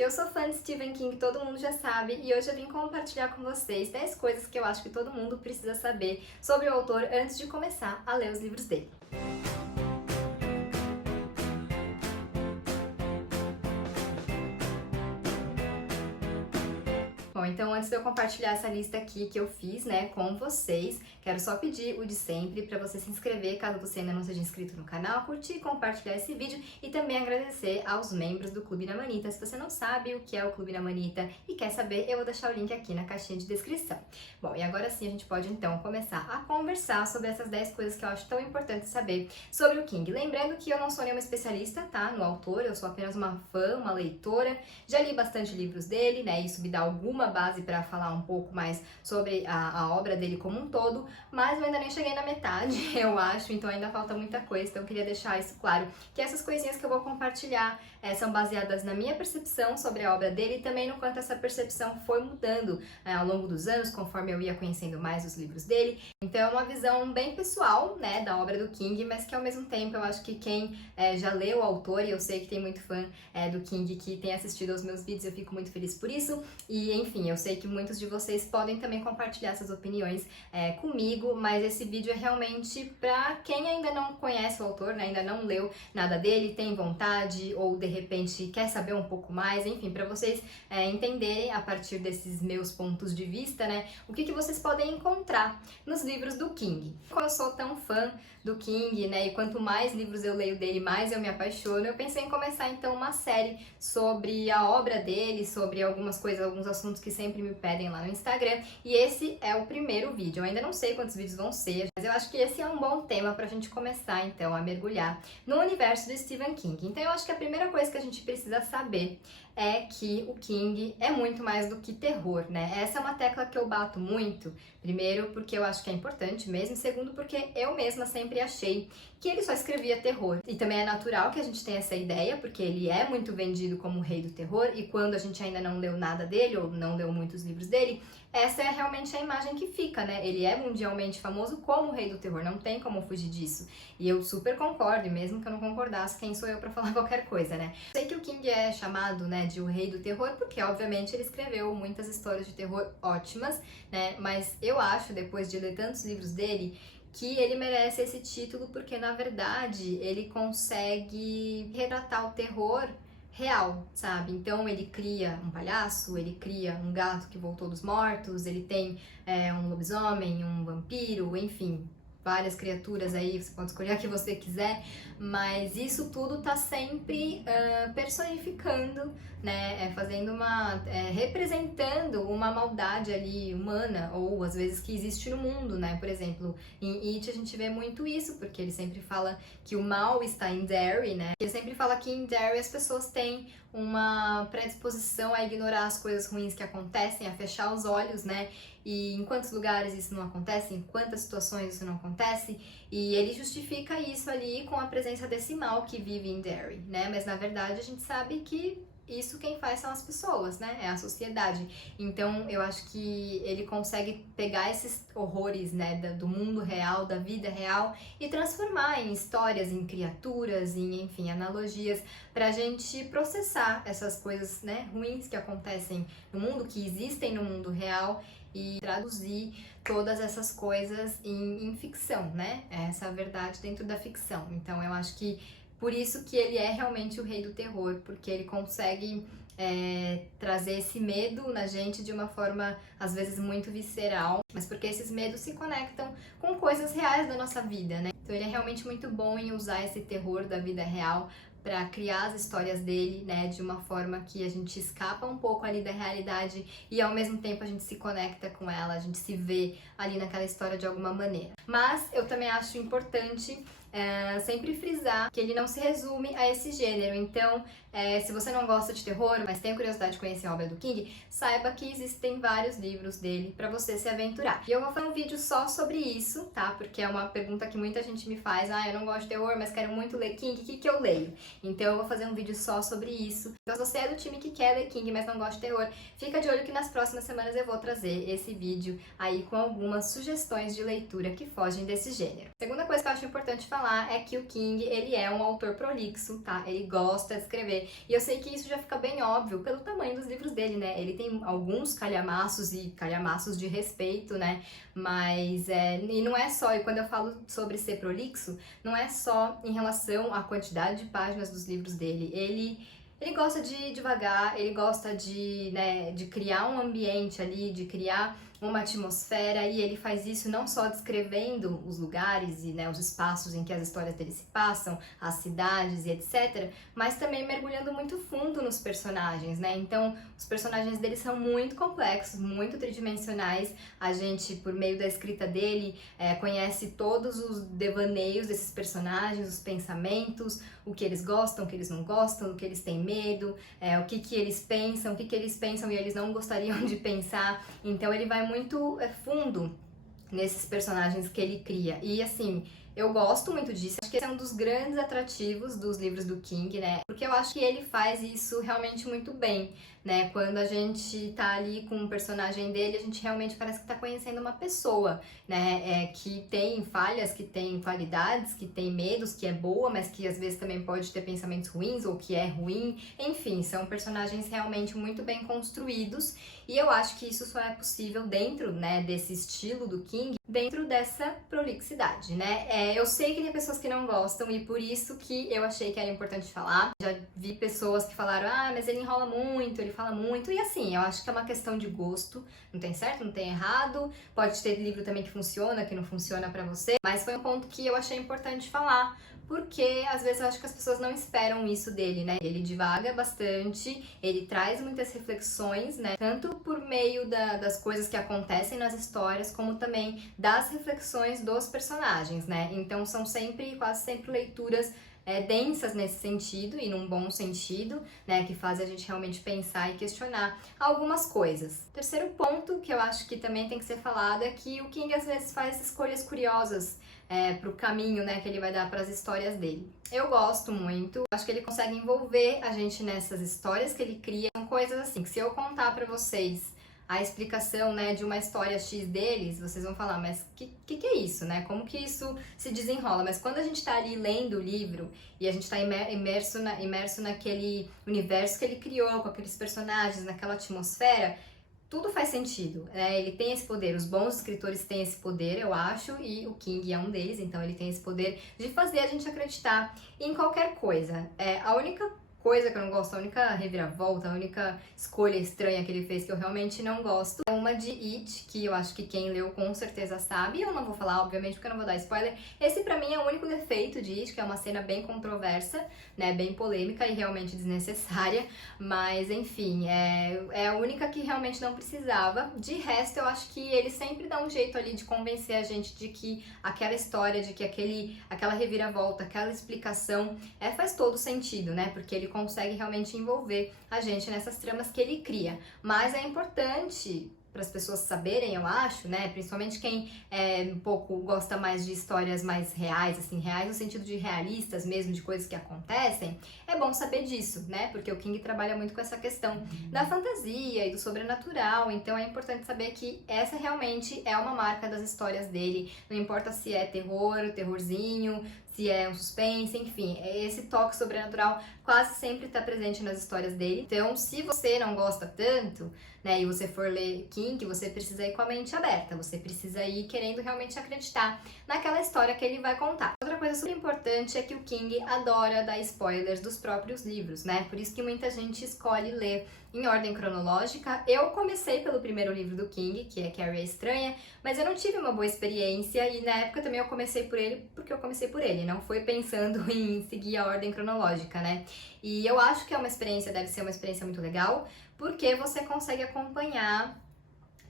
que eu sou fã de Stephen King, todo mundo já sabe, e hoje eu vim compartilhar com vocês 10 coisas que eu acho que todo mundo precisa saber sobre o autor antes de começar a ler os livros dele. Bom, então antes de eu compartilhar essa lista aqui que eu fiz, né, com vocês, quero só pedir o de sempre para você se inscrever caso você ainda não seja inscrito no canal, curtir e compartilhar esse vídeo e também agradecer aos membros do Clube da Manita. Se você não sabe o que é o Clube da Manita e quer saber, eu vou deixar o link aqui na caixinha de descrição. Bom, e agora sim a gente pode então começar a conversar sobre essas 10 coisas que eu acho tão importante saber sobre o King. Lembrando que eu não sou nenhuma especialista, tá, no autor, eu sou apenas uma fã, uma leitora, já li bastante livros dele, né, isso me dá alguma base para falar um pouco mais sobre a obra dele como um todo, mas eu ainda nem cheguei na metade, eu acho, então ainda falta muita coisa, então eu queria deixar isso claro, que essas coisinhas que eu vou compartilhar são baseadas na minha percepção sobre a obra dele e também no quanto essa percepção foi mudando ao longo dos anos, conforme eu ia conhecendo mais os livros dele. Então é uma visão bem pessoal, né, da obra do King, mas que ao mesmo tempo eu acho que quem já leu o autor, e eu sei que tem muito fã do King que tem assistido aos meus vídeos, eu fico muito feliz por isso, e enfim, eu sei que muitos de vocês podem também compartilhar essas opiniões comigo, mas esse vídeo é realmente para quem ainda não conhece o autor, né, ainda não leu nada dele, tem vontade ou de repente quer saber um pouco mais, enfim, para vocês entenderem a partir desses meus pontos de vista, né, o que vocês podem encontrar nos livros do King. Como eu sou tão fã do King, né, e quanto mais livros eu leio dele, mais eu me apaixono, eu pensei em começar então uma série sobre a obra dele, sobre algumas coisas, alguns assuntos que sempre me pedem lá no Instagram, e esse é o primeiro vídeo. Eu ainda não sei quantos vídeos vão ser, mas eu acho que esse é um bom tema pra gente começar então a mergulhar no universo do Stephen King. Então eu acho que a primeira coisa que a gente precisa saber é que o King é muito mais do que terror, né? Essa é uma tecla que eu bato muito, primeiro porque eu acho que é importante mesmo, e segundo porque eu mesma sempre achei que ele só escrevia terror. E também é natural que a gente tenha essa ideia, porque ele é muito vendido como o rei do terror, e quando a gente ainda não leu nada dele, ou não leu muitos livros dele, essa é realmente a imagem que fica, né? Ele é mundialmente famoso como o rei do terror, não tem como fugir disso. E eu super concordo, e mesmo que eu não concordasse, quem sou eu pra falar qualquer coisa, né? Sei que o King é chamado, né, de o rei do terror, porque obviamente ele escreveu muitas histórias de terror ótimas, né? Mas eu acho, depois de ler tantos livros dele, que ele merece esse título porque, na verdade, ele consegue retratar o terror real, sabe? Então ele cria um palhaço, ele cria um gato que voltou dos mortos, ele tem um lobisomem, um vampiro, enfim, várias criaturas aí, você pode escolher a que você quiser, mas isso tudo tá sempre personificando, né, fazendo representando uma maldade ali humana, ou às vezes que existe no mundo, né, por exemplo, em It a gente vê muito isso, porque ele sempre fala que o mal está em Derry, né, ele sempre fala que em Derry as pessoas têm uma predisposição a ignorar as coisas ruins que acontecem, a fechar os olhos, né, e em quantos lugares isso não acontece, em quantas situações isso não acontece, e ele justifica isso ali com a presença desse mal que vive em Derry, né, mas na verdade a gente sabe que isso quem faz são as pessoas, né? É a sociedade. Então eu acho que ele consegue pegar esses horrores, né, do mundo real, da vida real e transformar em histórias, em criaturas, em, enfim, analogias pra gente processar essas coisas, né, ruins que acontecem no mundo, que existem no mundo real e traduzir todas essas coisas em ficção, né? Essa é a verdade dentro da ficção. Então eu acho que por isso que ele é realmente o rei do terror, porque ele consegue trazer esse medo na gente de uma forma, às vezes, muito visceral, mas porque esses medos se conectam com coisas reais da nossa vida, né? Então ele é realmente muito bom em usar esse terror da vida real para criar as histórias dele, né, de uma forma que a gente escapa um pouco ali da realidade e ao mesmo tempo a gente se conecta com ela, a gente se vê ali naquela história de alguma maneira. Mas eu também acho importante sempre frisar que ele não se resume a esse gênero, então se você não gosta de terror, mas tem curiosidade de conhecer a obra do King, saiba que existem vários livros dele para você se aventurar. E eu vou fazer um vídeo só sobre isso, tá? Porque é uma pergunta que muita gente me faz, eu não gosto de terror, mas quero muito ler King, o que eu leio? Então eu vou fazer um vídeo só sobre isso. Então se você é do time que quer ler King, mas não gosta de terror, fica de olho que nas próximas semanas eu vou trazer esse vídeo aí com algumas sugestões de leitura que fogem desse gênero. Segunda coisa que eu acho importante falar é que o King, ele é um autor prolixo, tá? Ele gosta de escrever ler. E eu sei que isso já fica bem óbvio pelo tamanho dos livros dele, né? Ele tem alguns calhamaços e calhamaços de respeito, né? Mas, e não é só, e quando eu falo sobre ser prolixo, não é só em relação à quantidade de páginas dos livros dele. Ele gosta de ir devagar, ele gosta de, né, de criar um ambiente ali, de criar uma atmosfera, e ele faz isso não só descrevendo os lugares e, né, os espaços em que as histórias dele se passam, as cidades e etc, mas também mergulhando muito fundo nos personagens, né? Então, os personagens dele são muito complexos, muito tridimensionais. A gente, por meio da escrita dele, conhece todos os devaneios desses personagens, os pensamentos, o que eles gostam, o que eles não gostam, o que eles têm medo, o que eles pensam, o que eles pensam e eles não gostariam de pensar. Então ele vai muito fundo nesses personagens que ele cria. E assim, eu gosto muito disso. Acho que esse é um dos grandes atrativos dos livros do King, né? Porque eu acho que ele faz isso realmente muito bem, né? Quando a gente tá ali com um personagem dele, a gente realmente parece que tá conhecendo uma pessoa, né? Que tem falhas, que tem qualidades, que tem medos, que é boa, mas que às vezes também pode ter pensamentos ruins ou que é ruim. Enfim, são personagens realmente muito bem construídos. E eu acho que isso só é possível dentro, né, desse estilo do King, dentro dessa prolixidade, né? Eu sei que tem pessoas que não gostam e por isso que eu achei que era importante falar. Já vi pessoas que falaram, mas ele enrola muito, ele fala muito. E assim, eu acho que é uma questão de gosto, não tem certo, não tem errado. Pode ter livro também que funciona, que não funciona pra você. Mas foi um ponto que eu achei importante falar, porque às vezes eu acho que as pessoas não esperam isso dele, né? Ele divaga bastante, ele traz muitas reflexões, né? Tanto por meio das coisas que acontecem nas histórias, como também das reflexões dos personagens, né? Então são sempre, quase sempre leituras densas nesse sentido e num bom sentido, né, que faz a gente realmente pensar e questionar algumas coisas. Terceiro ponto que eu acho que também tem que ser falado é que o King às vezes faz escolhas curiosas pro caminho, né, que ele vai dar para as histórias dele. Eu gosto muito, acho que ele consegue envolver a gente nessas histórias que ele cria. São coisas assim que se eu contar para vocês a explicação, né, de uma história X deles, vocês vão falar, mas que é isso, né? Como que isso se desenrola? Mas quando a gente tá ali lendo o livro e a gente tá imerso naquele universo que ele criou, com aqueles personagens, naquela atmosfera, tudo faz sentido, né? Ele tem esse poder, os bons escritores têm esse poder, eu acho, e o King é um deles, então ele tem esse poder de fazer a gente acreditar em qualquer coisa. A única coisa que eu não gosto, a única reviravolta, a única escolha estranha que ele fez que eu realmente não gosto é uma de It, que eu acho que quem leu com certeza sabe, eu não vou falar, obviamente, porque eu não vou dar spoiler. Esse pra mim é o único defeito de It, que é uma cena bem controversa, né, bem polêmica e realmente desnecessária, mas enfim, é a única que realmente não precisava. De resto, eu acho que ele sempre dá um jeito ali de convencer a gente de que aquela história, de que aquela reviravolta, aquela explicação faz todo sentido, né, porque ele consegue realmente envolver a gente nessas tramas que ele cria. Mas é importante para as pessoas saberem, eu acho, né? Principalmente quem um pouco gosta mais de histórias mais reais, assim, reais no sentido de realistas mesmo, de coisas que acontecem, é bom saber disso, né? Porque o King trabalha muito com essa questão da fantasia e do sobrenatural, então é importante saber que essa realmente é uma marca das histórias dele, não importa se é terror, terrorzinho, se é um suspense, enfim, esse toque sobrenatural quase sempre está presente nas histórias dele. Então, se você não gosta tanto, né, e você for ler King, você precisa ir com a mente aberta, você precisa ir querendo realmente acreditar naquela história que ele vai contar. Outra coisa super importante é que o King adora dar spoilers dos próprios livros, né, por isso que muita gente escolhe ler em ordem cronológica. Eu comecei pelo primeiro livro do King, que é Carrie a Estranha, mas eu não tive uma boa experiência e na época também eu comecei por ele porque eu comecei por ele, não foi pensando em seguir a ordem cronológica, né? E eu acho que deve ser uma experiência muito legal, porque você consegue acompanhar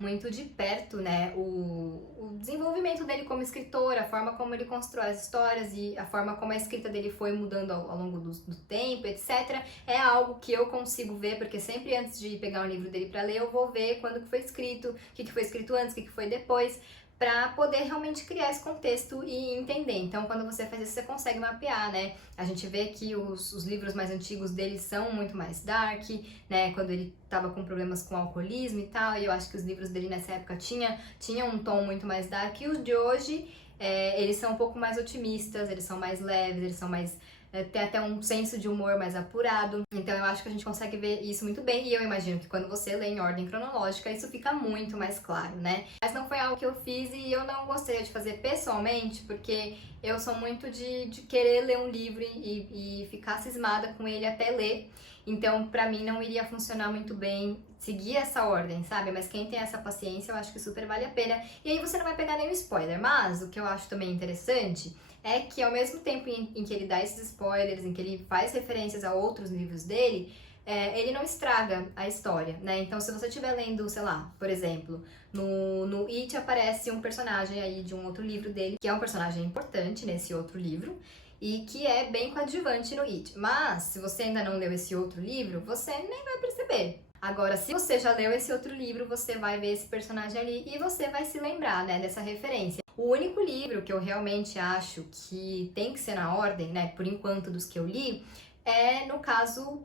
muito de perto, né, o desenvolvimento dele como escritor, a forma como ele constrói as histórias e a forma como a escrita dele foi mudando ao longo do tempo, etc. É algo que eu consigo ver, porque sempre antes de pegar um livro dele para ler, eu vou ver quando que foi escrito, o que foi escrito antes, o que foi depois, para poder realmente criar esse contexto e entender. Então, quando você faz isso, você consegue mapear, né? A gente vê que os livros mais antigos dele são muito mais dark, né? Quando ele tava com problemas com alcoolismo e tal, e eu acho que os livros dele nessa época tinham um tom muito mais dark, e os de hoje, eles são um pouco mais otimistas, eles são mais leves, eles são mais tem até um senso de humor mais apurado. Então eu acho que a gente consegue ver isso muito bem, e eu imagino que quando você lê em ordem cronológica, isso fica muito mais claro, né? Mas não foi algo que eu fiz e eu não gostaria de fazer pessoalmente, porque eu sou muito de querer ler um livro e ficar cismada com ele até ler. Então, pra mim, não iria funcionar muito bem seguir essa ordem, sabe? Mas quem tem essa paciência, eu acho que super vale a pena. E aí você não vai pegar nenhum spoiler. Mas o que eu acho também interessante é que ao mesmo tempo em que ele dá esses spoilers, em que ele faz referências a outros livros dele, ele não estraga a história, né? Então, se você estiver lendo, sei lá, por exemplo, no It aparece um personagem aí de um outro livro dele, que é um personagem importante nesse outro livro, e que é bem coadjuvante no It. Mas, se você ainda não leu esse outro livro, você nem vai perceber. Agora, se você já leu esse outro livro, você vai ver esse personagem ali e você vai se lembrar, né, dessa referência. O único livro que eu realmente acho que tem que ser na ordem, né, por enquanto dos que eu li, é no caso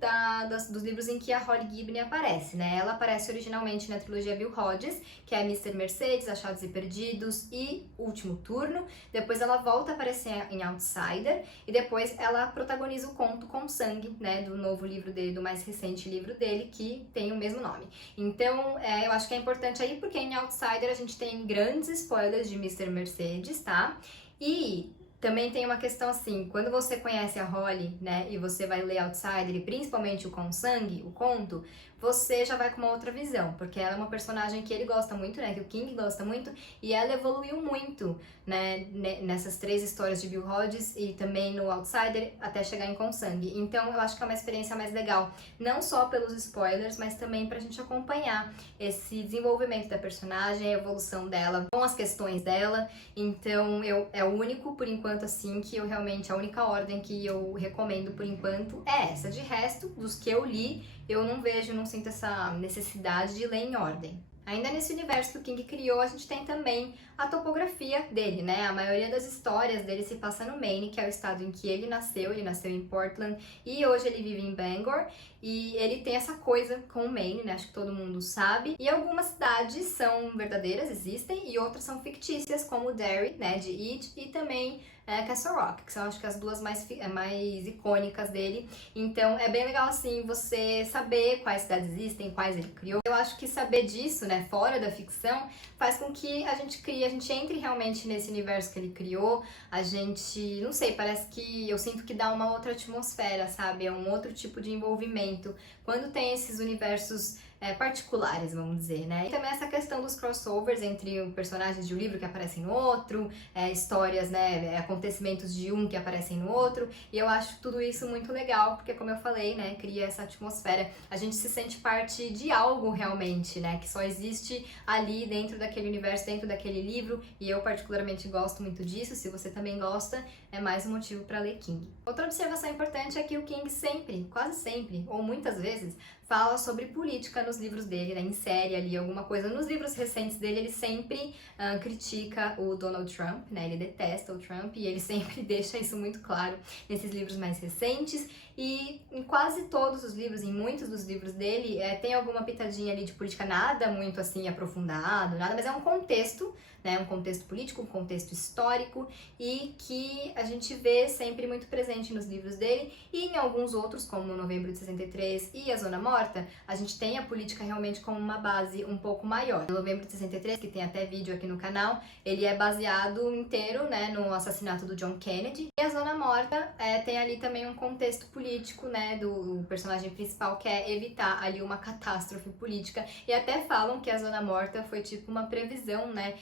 dos livros em que a Holly Gibney aparece, né? Ela aparece originalmente na trilogia Bill Hodges, que é Mr. Mercedes, Achados e Perdidos e Último Turno. Depois ela volta a aparecer em Outsider e depois ela protagoniza o conto Com Sangue, né? Do novo livro dele, do mais recente livro dele, que tem o mesmo nome. Então, eu acho que é importante aí porque em Outsider a gente tem grandes spoilers de Mr. Mercedes, tá? E também tem uma questão assim, quando você conhece a Holly, né, e você vai ler Outsider, e principalmente o Com Sangue, o conto, você já vai com uma outra visão, porque ela é uma personagem que ele gosta muito, né, que o King gosta muito, e ela evoluiu muito, né, nessas 3 histórias de Bill Hodges e também no Outsider, até chegar em Com Sangue. Então, eu acho que é uma experiência mais legal, não só pelos spoilers, mas também pra gente acompanhar esse desenvolvimento da personagem, a evolução dela, com as questões dela. Então, é o único, por enquanto, assim, que eu realmente, a única ordem que eu recomendo por enquanto é essa. De resto, dos que eu li, eu não sinto essa necessidade de ler em ordem. Ainda nesse universo que o King criou, a gente tem também a topografia dele, né? A maioria das histórias dele se passa no Maine, que é o estado em que ele nasceu em Portland, e hoje ele vive em Bangor, e ele tem essa coisa com o Maine, né? Acho que todo mundo sabe. E algumas cidades são verdadeiras, existem, e outras são fictícias, como Derry, né, de It, e também Castle Rock, que são acho que as duas mais icônicas dele. Então é bem legal assim você saber quais cidades existem, quais ele criou. Eu acho que saber disso, né, fora da ficção, faz com que a gente entre realmente nesse universo que ele criou. A gente, não sei, parece que eu sinto que dá uma outra atmosfera, sabe? É um outro tipo de envolvimento quando tem esses universos particulares, vamos dizer, né? E também essa questão dos crossovers entre personagens de um livro que aparecem no outro, histórias, né, acontecimentos de um que aparecem no outro, e eu acho tudo isso muito legal, porque como eu falei, né, cria essa atmosfera, a gente se sente parte de algo realmente, né, que só existe ali dentro daquele universo, dentro daquele livro, e eu particularmente gosto muito disso. Se você também gosta, é mais um motivo para ler King. Outra observação importante é que o King sempre, quase sempre, ou muitas vezes, fala sobre política nos livros dele, né? Insere ali alguma coisa. Nos livros recentes dele, ele sempre critica o Donald Trump, né? Ele detesta o Trump e ele sempre deixa isso muito claro nesses livros mais recentes. E em quase todos os livros, em muitos dos livros dele, tem alguma pitadinha ali de política, nada muito assim aprofundado, nada, mas é um contexto, né? Um contexto político, um contexto histórico, e que a gente vê sempre muito presente nos livros dele. E em alguns outros, como Novembro de 63 e A Zona Morta, a gente tem a política realmente como uma base um pouco maior. No Novembro de 63, que tem até vídeo aqui no canal, ele é baseado inteiro, né, no assassinato do John Kennedy. E A Zona Morta tem ali também um contexto político, né, do personagem principal, que é evitar ali uma catástrofe política. E até falam que A Zona Morta foi tipo uma previsão, né,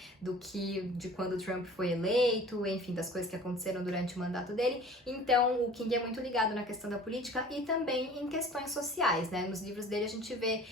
de quando o Trump foi eleito, enfim, das coisas que aconteceram durante o mandato dele. Então, o King é muito ligado na questão da política e também em questões sociais, né? Nos livros dele a gente vê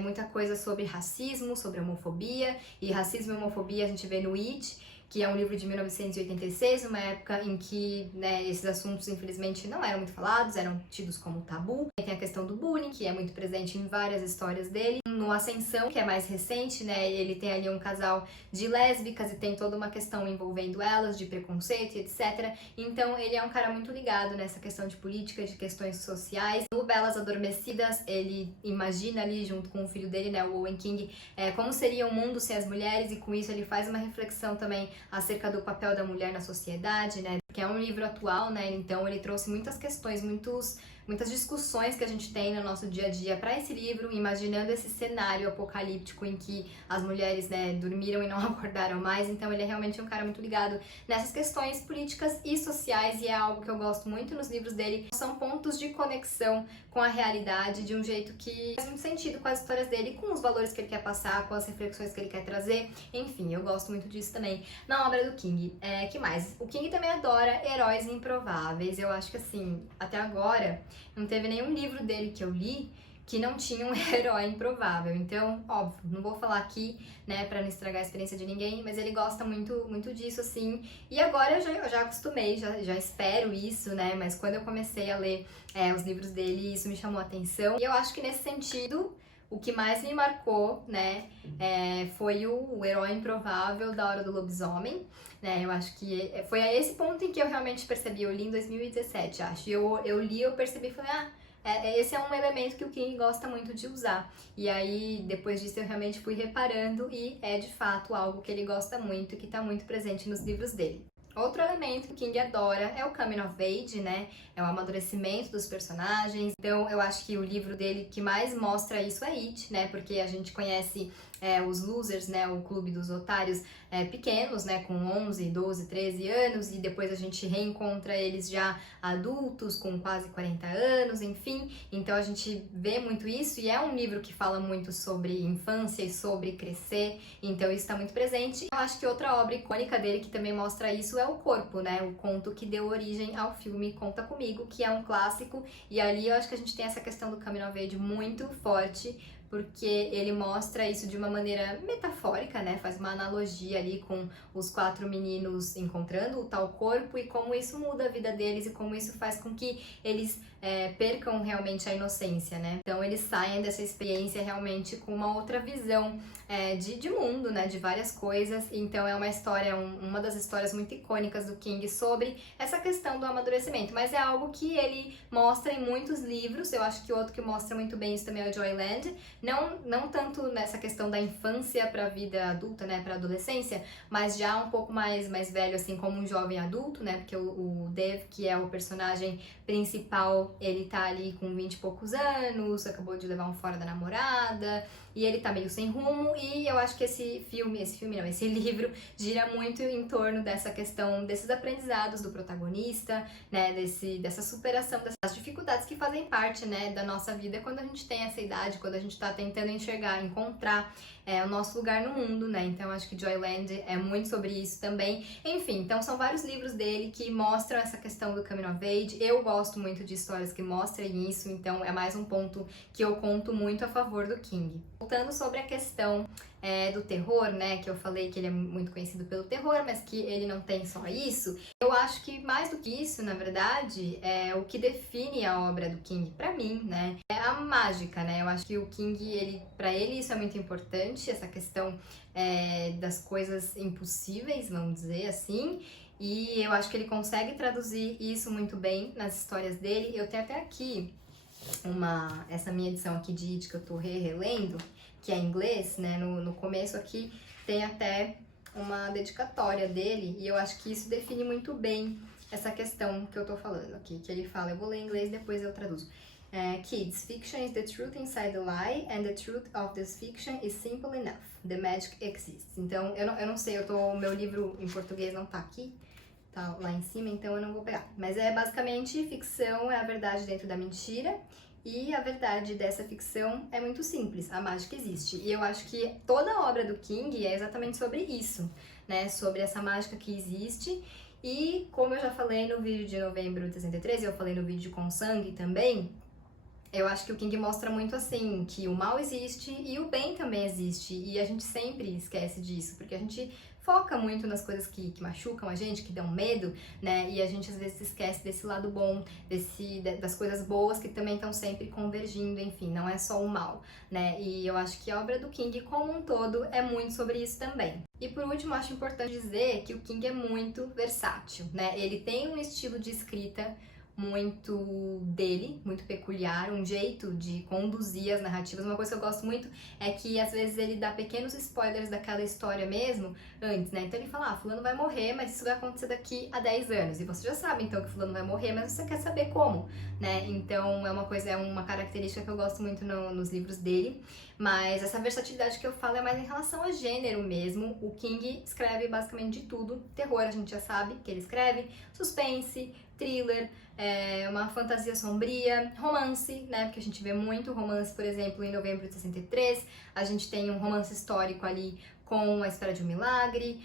muita coisa sobre racismo, sobre homofobia, e racismo e homofobia a gente vê no It, que é um livro de 1986, uma época em que, né, esses assuntos, infelizmente, não eram muito falados, eram tidos como tabu. E tem a questão do bullying, que é muito presente em várias histórias dele. No Ascensão, que é mais recente, né, ele tem ali um casal de lésbicas e tem toda uma questão envolvendo elas, de preconceito e etc. Então, ele é um cara muito ligado nessa questão de política, de questões sociais. No Belas Adormecidas, ele imagina ali, junto com o filho dele, né, o Owen King, como seria o mundo sem as mulheres, e com isso ele faz uma reflexão também acerca do papel da mulher na sociedade, né? que é um livro atual, né? Então ele trouxe muitas questões, muitas discussões que a gente tem no nosso dia a dia para esse livro, imaginando esse cenário apocalíptico em que as mulheres, né, dormiram e não acordaram mais. Então ele é realmente um cara muito ligado nessas questões políticas e sociais, e é algo que eu gosto muito nos livros dele. São pontos de conexão com a realidade de um jeito que faz muito sentido com as histórias dele, com os valores que ele quer passar, com as reflexões que ele quer trazer. Enfim, eu gosto muito disso também na obra do King. Que mais? O King também adora heróis improváveis. Eu acho que assim, até agora não teve nenhum livro dele que eu li que não tinha um herói improvável. Então, óbvio, não vou falar aqui, né, pra não estragar a experiência de ninguém, mas ele gosta muito disso, assim. E agora eu já acostumei, já espero isso, né, mas quando eu comecei a ler os livros dele, isso me chamou a atenção. E eu acho que nesse sentido, o que mais me marcou, né, foi o herói improvável da Hora do Lobisomem, né, eu acho que foi a esse ponto em que eu realmente percebi. Eu li em 2017, acho, e eu li, eu percebi e falei, esse é um elemento que o King gosta muito de usar. E aí, depois disso, eu realmente fui reparando e é de fato algo que ele gosta muito e que está muito presente nos livros dele. Outro elemento que o King adora é o coming of age, né? É o amadurecimento dos personagens. Então, eu acho que o livro dele que mais mostra isso é It, né? Porque a gente conhece os losers, né? O clube dos otários pequenos, né? Com 11, 12, 13 anos, e depois a gente reencontra eles já adultos, com quase 40 anos, enfim. Então, a gente vê muito isso, e é um livro que fala muito sobre infância e sobre crescer. Então, isso está muito presente. Eu acho que outra obra icônica dele que também mostra isso é O Corpo, né? O conto que deu origem ao filme Conta Comigo, que é um clássico, e ali eu acho que a gente tem essa questão do coming of age muito forte, porque ele mostra isso de uma maneira metafórica, né? Faz uma analogia ali com os 4 meninos encontrando o tal corpo e como isso muda a vida deles e como isso faz com que eles percam realmente a inocência, né? Então eles saem dessa experiência realmente com uma outra visão de mundo, né? De várias coisas. Então é uma história, uma das histórias muito icônicas do King sobre essa questão do amadurecimento, mas é algo que ele mostra em muitos livros. Eu acho que outro que mostra muito bem isso também é o Joyland. Não tanto nessa questão da infância para a vida adulta, né, para a adolescência, mas já um pouco mais velho, assim, como um jovem adulto, né, porque o Dev, que é o personagem principal, ele tá ali com 20 e poucos anos, acabou de levar um fora da namorada, e ele tá meio sem rumo, e eu acho que esse livro gira muito em torno dessa questão, desses aprendizados do protagonista, né, dessa superação dessas dificuldades que fazem parte, né, da nossa vida quando a gente tem essa idade, quando a gente tá tentando encontrar o nosso lugar no mundo, né, então eu acho que Joyland é muito sobre isso também. Enfim, então são vários livros dele que mostram essa questão do coming of age. Eu gosto muito de histórias que mostrem isso, então é mais um ponto que eu conto muito a favor do King. Voltando sobre a questão do terror, né, que eu falei que ele é muito conhecido pelo terror, mas que ele não tem só isso. Eu acho que mais do que isso, na verdade, o que define a obra do King pra mim, né, é a mágica, né. Eu acho que o King, pra ele isso é muito importante, essa questão das coisas impossíveis, vamos dizer assim. E eu acho que ele consegue traduzir isso muito bem nas histórias dele. Eu tenho até aqui essa minha edição aqui de It que eu tô relendo, que é em inglês, né? No começo aqui tem até uma dedicatória dele, e eu acho que isso define muito bem essa questão que eu tô falando aqui, que ele fala, eu vou ler em inglês, depois eu traduzo. Kids, fiction is the truth inside the lie, and the truth of this fiction is simple enough. The magic exists. Então, eu não sei, o meu livro em português não tá aqui, tá lá em cima, então eu não vou pegar. Mas basicamente, ficção é a verdade dentro da mentira, e a verdade dessa ficção é muito simples, a mágica existe. E eu acho que toda a obra do King é exatamente sobre isso, né? Sobre essa mágica que existe. E como eu já falei no vídeo de novembro de 63, eu falei no vídeo Com Sangue também, eu acho que o King mostra muito assim, que o mal existe e o bem também existe. E a gente sempre esquece disso, porque a gente foca muito nas coisas que machucam a gente, que dão medo, né? E a gente às vezes esquece desse lado bom, das coisas boas que também estão sempre convergindo, enfim, não é só o mal, né? E eu acho que a obra do King como um todo é muito sobre isso também. E por último, acho importante dizer que o King é muito versátil, né? Ele tem um estilo de escrita muito dele, muito peculiar, um jeito de conduzir as narrativas. Uma coisa que eu gosto muito é que às vezes ele dá pequenos spoilers daquela história mesmo antes, né? Então ele fala, fulano vai morrer, mas isso vai acontecer daqui a 10 anos. E você já sabe então que fulano vai morrer, mas você quer saber como, né? Então é uma característica que eu gosto muito nos livros dele. Mas essa versatilidade que eu falo é mais em relação a gênero mesmo. O King escreve basicamente de tudo. Terror a gente já sabe que ele escreve, suspense, thriller, uma fantasia sombria, romance, né? Porque a gente vê muito romance, por exemplo, em Novembro de 63. A gente tem um romance histórico ali com A Espera de um Milagre.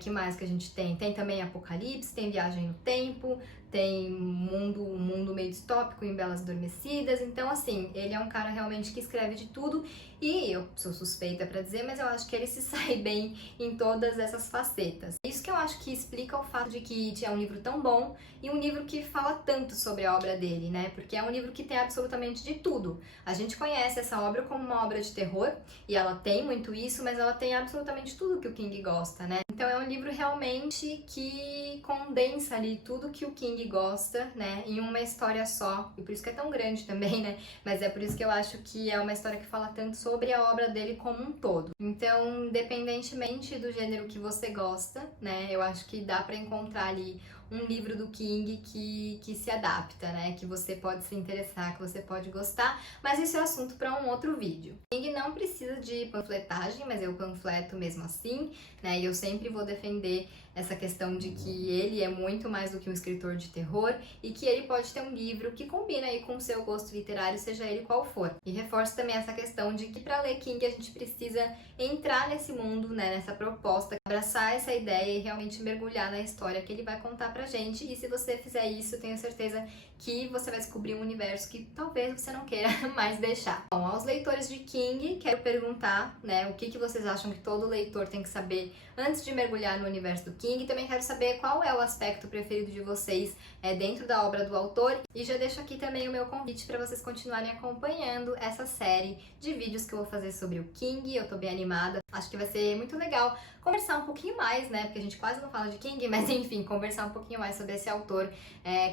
Que mais que a gente tem? Tem também Apocalipse, tem Viagem no Tempo, tem um mundo meio distópico em Belas Adormecidas. Então, assim, ele é um cara realmente que escreve de tudo e eu sou suspeita pra dizer, mas eu acho que ele se sai bem em todas essas facetas. Isso que eu acho que explica o fato de que It é um livro tão bom e um livro que fala tanto sobre a obra dele, né? Porque é um livro que tem absolutamente de tudo. A gente conhece essa obra como uma obra de terror e ela tem muito isso, mas ela tem absolutamente tudo que o King gosta, né? Então é um livro realmente que condensa ali tudo que o King gosta, né, em uma história só. E por isso que é tão grande também, né? Mas é por isso que eu acho que é uma história que fala tanto sobre a obra dele como um todo. Então, independentemente do gênero que você gosta, né, eu acho que dá pra encontrar ali um livro do King que se adapta, né? Que você pode se interessar, que você pode gostar, mas isso é assunto para um outro vídeo. King não precisa de panfletagem, mas eu panfleto mesmo assim, né? E eu sempre vou defender essa questão de que ele é muito mais do que um escritor de terror e que ele pode ter um livro que combina aí com o seu gosto literário, seja ele qual for. E reforço também essa questão de que para ler King a gente precisa entrar nesse mundo, né, nessa proposta, abraçar essa ideia e realmente mergulhar na história que ele vai contar pra gente. E se você fizer isso, eu tenho certeza que você vai descobrir um universo que talvez você não queira mais deixar. Bom, aos leitores de King, quero perguntar, né, o que vocês acham que todo leitor tem que saber antes de mergulhar no universo do King. Também quero saber qual é o aspecto preferido de vocês dentro da obra do autor. E já deixo aqui também o meu convite para vocês continuarem acompanhando essa série de vídeos que eu vou fazer sobre o King. Eu tô bem animada, acho que vai ser muito legal conversar um pouquinho mais, né, porque a gente quase não fala de King, mas enfim, conversar um pouquinho mais sobre esse autor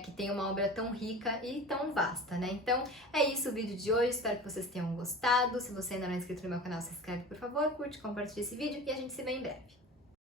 que tem uma obra tão rica e tão vasta, né. Então é isso o vídeo de hoje, espero que vocês tenham gostado. Se você ainda não é inscrito no meu canal, se inscreve por favor, curte, compartilha esse vídeo e a gente se vê em breve.